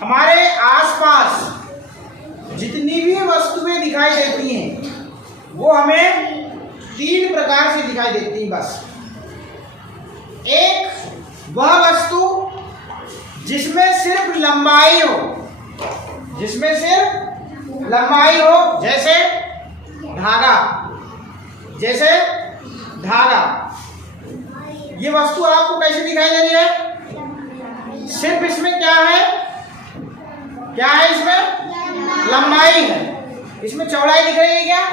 हमारे आसपास जितनी भी वस्तुएं दिखाई देती हैं वो हमें 3 प्रकार से दिखाई देती हैं बस। एक वह वस्तु जिसमें सिर्फ लंबाई हो, जिसमें सिर्फ लंबाई हो, जैसे धागा, जैसे धागा। ये वस्तु आपको कैसे दिखाई दे रही है? सिर्फ इसमें क्या है, क्या है इसमें? लंबाई है। इसमें चौड़ाई दिख रही है क्या?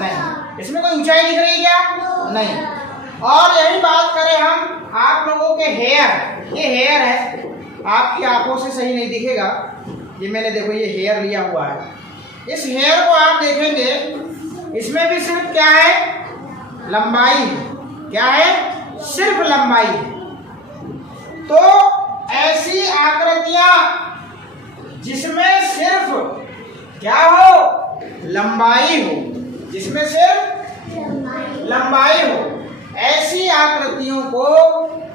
नहीं। इसमें कोई ऊंचाई दिख रही है क्या? नहीं। और यही बात करें हम आप लोगों के हेयर, ये हेयर है, आपकी आंखों से सही नहीं दिखेगा, ये मैंने देखो ये हेयर लिया हुआ है। इस हेयर को आप देखेंगे, इसमें भी सिर्फ क्या है? लंबाई। क्या है? सिर्फ लंबाई। तो ऐसी आकृतियां जिसमें सिर्फ क्या हो? लंबाई हो, जिसमें सिर्फ लंबाई हो, ऐसी आकृतियों को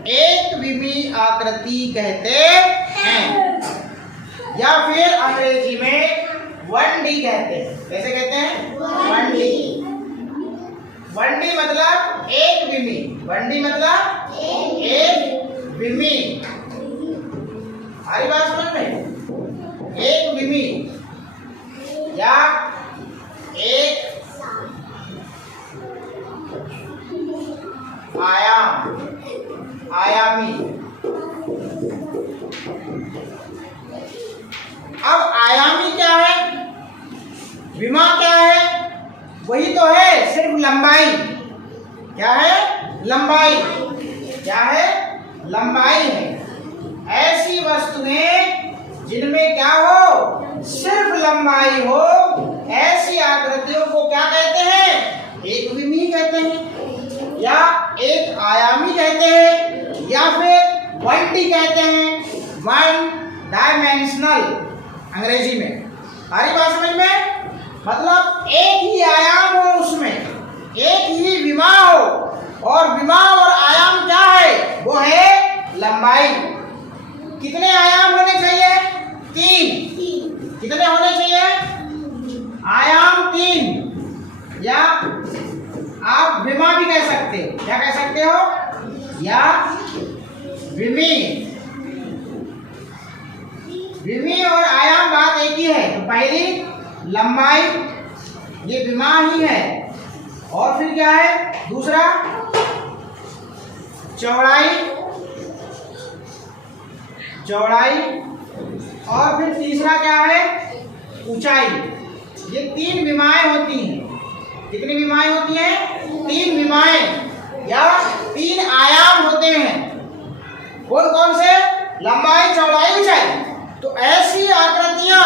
एक विमी आकृति कहते हैं, या फिर अंग्रेजी में 1D कहते हैं। कैसे कहते हैं? 1D। 1D मतलब एक विमी। 1D मतलब एक विमी। हमारी बात समझ में? एक विमी या एक आयाम, आयामी। अब आयामी क्या है? विमा क्या है? वही तो है, सिर्फ लंबाई। क्या है? लंबाई। क्या है? लंबाई है। ऐसी वस्तुएं जिनमें क्या हो? सिर्फ लंबाई हो, ऐसी आकृतियों को क्या कहते हैं? एक विमी कहते हैं, या एक आयामी कहते हैं, या फिर 1D कहते हैं, 1 डायमेंशनल अंग्रेजी में। हमारी बात समझ में? मतलब एक ही आयाम हो, उसमें एक ही विमा हो, और विमा और आयाम क्या है? वो है लंबाई। कितने आयाम होने चाहिए? 3। कितने होने चाहिए? आयाम 3, या आप विमा भी कह सकते हो। क्या कह सकते हो? या विमी। विमी और आयाम बात एक ही है। तो पहली लंबाई, ये विमा ही है, और फिर क्या है? दूसरा चौड़ाई, चौड़ाई, और फिर तीसरा क्या है? ऊंचाई। ये 3 विमाएं होती हैं। कितनी विमाएं होती हैं? 3 विमाएं या 3 आयाम होते हैं। कौन कौन से? लंबाई, चौड़ाई, ऊंचाई। तो ऐसी आकृतियां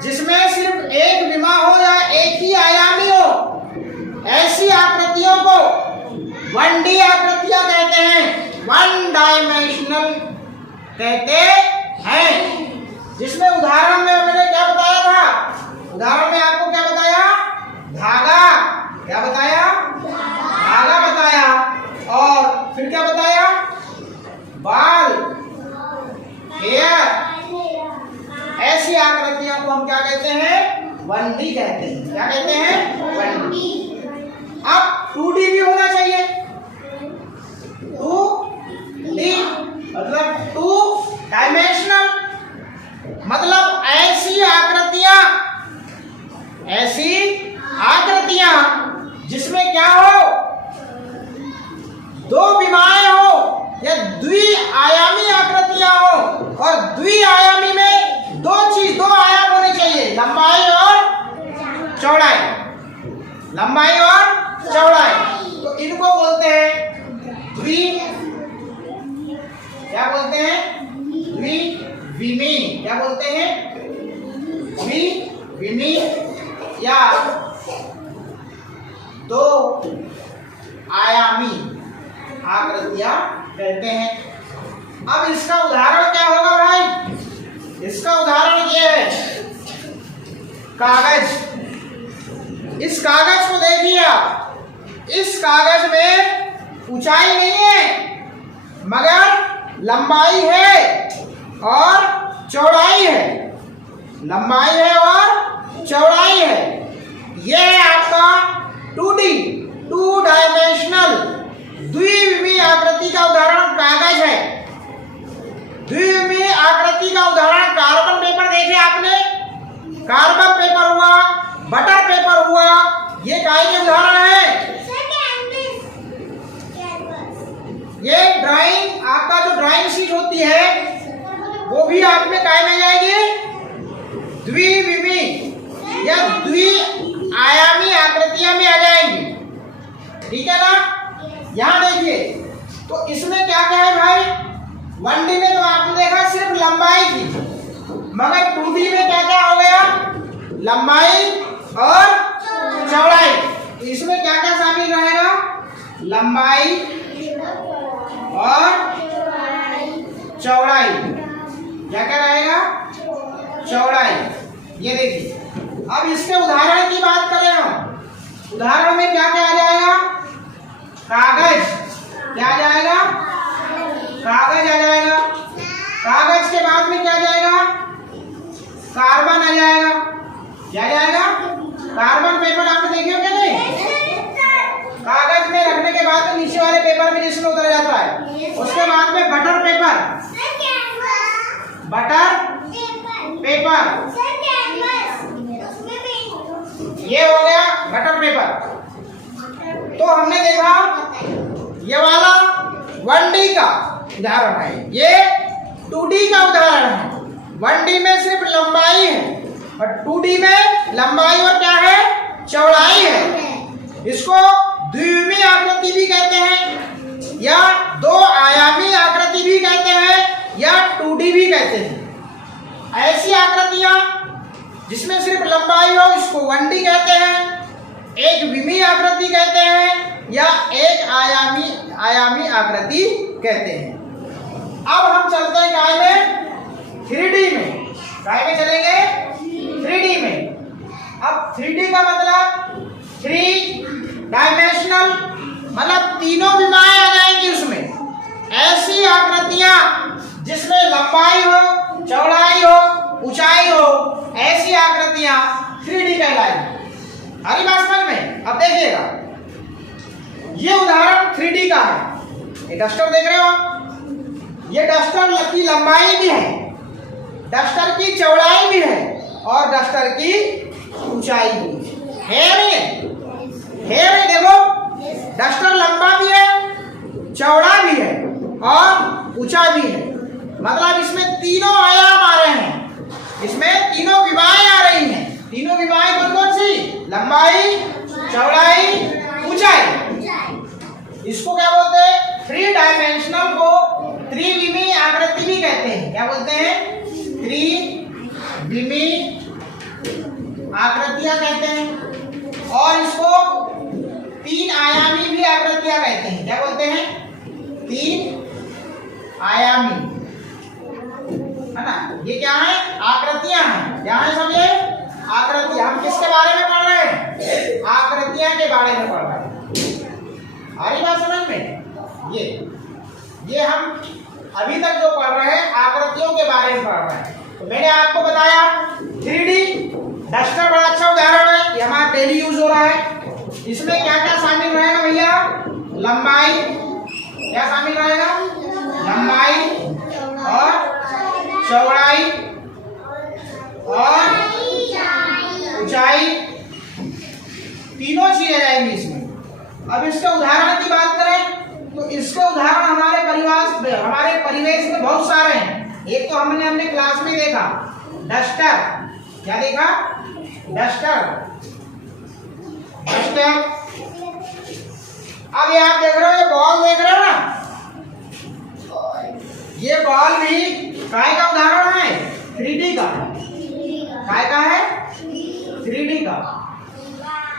जिसमें सिर्फ एक विमा हो या एक ही आयामी हो, ऐसी आकृतियों को 1D आकृतियां कहते हैं, 1 डायमेंशनल कहते हैं। जिसमें उदाहरण में मैंने क्या बताया था? उदाहरण में आपको क्या बताया? धागा। क्या बताया? धागा बताया। और फिर क्या बताया? बाल, हेयर। ऐसी आकृतियों को हम क्या कहते हैं? 1D कहते हैं। क्या कहते हैं? 1D। अब 2D भी होना चाहिए। 2D मतलब 2 डायमेंशनल, मतलब ऐसी आकृतियां, ऐसी आकृतियां जिसमें क्या हो? 2 विमाएं हो, या द्विआयामी आकृतियां हो, और द्विआयामी में 2 आयाम होने चाहिए, लंबाई और चौड़ाई। लंबाई और चौड़ाई। तो इनको बोलते हैं क्या बोलते हैं? द्विविमी। क्या बोलते हैं? द्विविमी, या 2 आयामी आकृतियां कहते हैं। अब इसका उदाहरण क्या होगा भाई? इसका उदाहरण ये है कागज। इस कागज को देखिए आप। इस कागज में ऊंचाई नहीं है, मगर लंबाई है और चौड़ाई लंबाई है और चौड़ाई है। ये है आपका 2D, 2 डायमेंशनल द्विविमीय आकृति का उदाहरण कागज है। द्विविमीय आकृति का उदाहरण कार्बन पेपर देखे आपने, कार्बन पेपर हुआ, बटर पेपर हुआ, ये काय के उदाहरण है। ये ड्राइंग, आपका जो ड्राइंग शीट होती है वो भी आप में काय में जाएगी, द्विविमीय या द्विआयामी आकृतियां में आ जाएंगी, ठीक है ना। यहां देखिए तो इसमें क्या क्या है भाई, 1D में तो आपने देखा सिर्फ लंबाई थी, मगर 2D में क्या क्या हो गया, लंबाई और चौड़ाई। इसमें क्या क्या शामिल रहेगा, लंबाई और चौड़ाई, क्या क्या रहेगा, चौड़ाई। ये देखिए अब इसके उदाहरण की बात करें हम, उदाहरण में क्या क्या आ जाएगा, कागज, क्या आ जाएगा, कागज आ जाएगा। कागज के बाद में क्या जाएगा, कार्बन आ जाएगा, क्या जाएगा, कार्बन पेपर आपने देखे हो क्या नहीं, कागज में रखने के बाद नीचे वाले पेपर में जिसमें उतर जाता है। उसके बाद में बटर पेपर, बटर पेपर, ये हो गया बटर पेपर। तो हमने देखा ये वाला 1D का उदाहरण है, ये 2D का उदाहरण है। 1D में सिर्फ लंबाई है और 2D में लंबाई और क्या है, चौड़ाई है। इसको द्विविमीय आकृति भी कहते हैं या 2 आयामी आकृति भी कहते हैं या 2D भी कहते हैं। ऐसी आकृतियां जिसमें सिर्फ लंबाई हो इसको 1D कहते हैं, एक विमीय आकृति कहते हैं या एक आयामी आकृति कहते हैं। अब हम चलते हैं काय में, 3D में। काय में चलेंगे, 3D में। अब 3D का मतलब 3 डायमेंशनल, मतलब तीनों विमाएं आ जाएंगी उसमें। ऐसी आकृतियां जिसमें लंबाई हो, चौड़ाई हो, ऊंचाई हो, ऐसी आकृतियां 3D कहलाएंगी। हरी बात समझ में। अब देखिएगा ये उदाहरण 3D का है। ये डस्टर देख रहे हो, ये डस्टर की लंबाई भी है, डस्टर की चौड़ाई भी है और डस्टर की ऊंचाई भी है। नहीं देखो, डस्टर लंबा भी है, चौड़ा भी है और ऊंचा भी है। मतलब इसमें तीनों आयाम आ रहे हैं, इसमें तीनों विमाएं आ रही हैं। तीनों विमाएं कौन कौन सी, लंबाई, चौड़ाई, ऊंचाई। इसको क्या बोलते हैं, 3 डायमेंशनल को त्रिविमीय आकृति भी कहते हैं। क्या बोलते हैं, त्रिविमीय आकृतियां कहते हैं। और इसको 3 आयामी भी आकृतियां कहते हैं। क्या बोलते हैं, 3 आयामी, है ना। ये क्या है, आकृतियां हैं। क्या है समझे, आकृतियां। हम किसके बारे में पढ़ रहे हैं, आकृतियां के बारे में पढ़ रहे हैं। आ रही बात समझ में। ये हम अभी तक जो पढ़ रहे हैं आकृतियों के बारे में पढ़ रहे हैं। तो मैंने आपको बताया 3D डस्टर बड़ा अच्छा उदाहरण है, ये हमारा डेली यूज हो रहा है। इसमें क्या क्या शामिल रहेगा भैया, लंबाई, क्या शामिल रहेगा, लंबाई और चौड़ाई और ऊंचाई, तीनों चीजें आएंगी इसमें। अब इसके उदाहरण की बात करें तो इसके उदाहरण हमारे परिवेश में बहुत सारे हैं। एक तो हमने क्लास में देखा डस्टर, क्या देखा, डस्टर। अब ये आप देख रहे हो, ये बॉल देख रहे हो ना, ये बॉल भी काय का उदाहरण है, 3D का। काय का है, 3D का।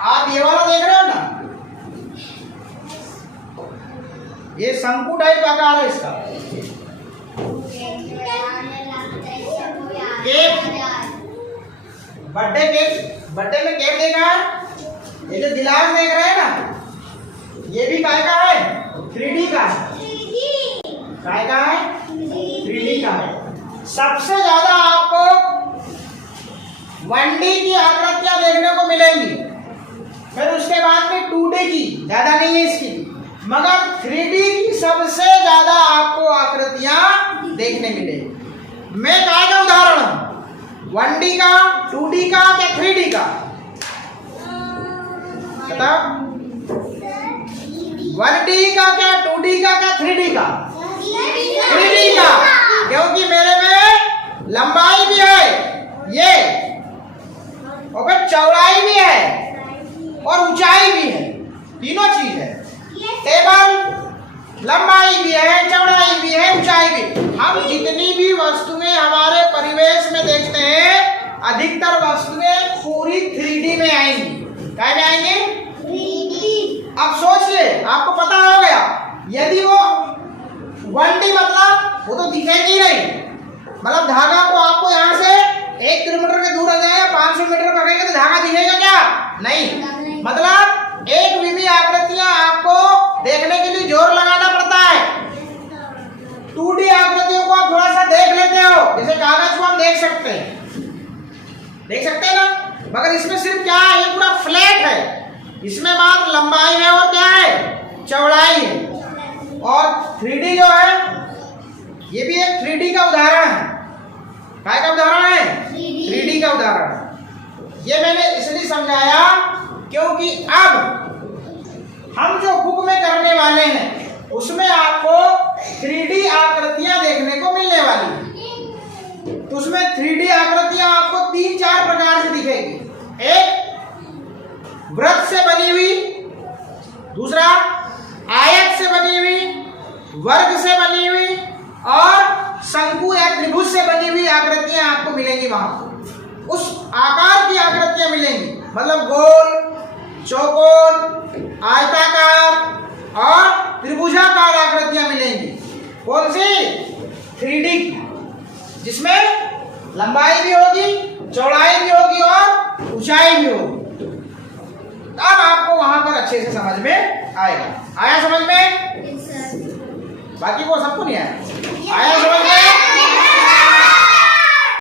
आप ये वाला देख रहे हो ना, ये शंकु टाइप आकार है इसका। केक, बर्थडे में केक देखा है। ये जो गिलास देख रहे हैं ना, ये भी काय का है, 3D का है। काय का है, 3D का है। सबसे ज्यादा आपको 1D की आकृतियां देखने को मिलेंगी, फिर उसके बाद में 2D की, ज्यादा नहीं है इसकी, मगर 3D की सबसे ज्यादा आपको आकृतियां देखने मिलेगी। मैं काय का उदाहरण हूं, 1D का, 2D का क्या 3D का? बताओ, 1D का क्या, 2D का क्या 3D का? 3D का, क्योंकि मेरे में लंबाई भी है ये, और फिर चौड़ाई भी है और ऊंचाई भी है, तीनों चीज है। टेबल लंबाई भी है, चौड़ाई भी है, ऊंचाई भी। हम जितनी भी वस्तुएं हमारे परिवेश में देखते हैं, अधिकतर वस्तुएं पूरी 3D में आएंगी। क्या में आएंगी? 3D। अब सोच ले, आपको पता हो गया, यदि वो 1D मतलब वो तो दिखेगी नहीं, मतलब धागा को आपको यहाँ से 1 किलोमीटर के दूर आ जाए, 500 मीटर पकड़ेंगे तो धागा दिखेगा क्या? नहीं। मतलब एक विमी आकृतियां आपको देखने के लिए जोर लगाना पड़ता है। 2D आकृतियों को आप थोड़ा सा देख लेते हो, जैसे कागज को हम देख सकते हैं ना, मगर इसमें सिर्फ क्या है, ये पूरा फ्लैट है, इसमें मात्र लंबाई है और क्या है, चौड़ाई है। और 3D जो है, ये भी एक 3D का उदाहरण है। क्या का उदाहरण है? 3D का उदाहरण है। ये मैंने इसलिए समझाया क्योंकि अब हम जो बुक में करने वाले हैं उसमें आपको 3D आकृतियां देखने को मिलने वाली है। तो उसमें 3D आकृतियां आपको 3-4 प्रकार से दिखेगी। एक वृत्त से बनी हुई, दूसरा आयत से बनी हुई, वर्ग से बनी हुई और शंकु या त्रिभुज से बनी हुई आकृतियां आपको मिलेंगी। वहां उस आकार की आकृतियां मिलेंगी, मतलब गोल, चौकोर, आयताकार और त्रिभुजाकार आकृतियां मिलेंगी। कौन सी? 3D की, जिसमें लंबाई भी होगी, चौड़ाई भी होगी और ऊंचाई भी होगी। तब आपको वहां पर अच्छे से समझ में आएगा। आया समझ में? बाकी को सबको नहीं आया? आया समझ में?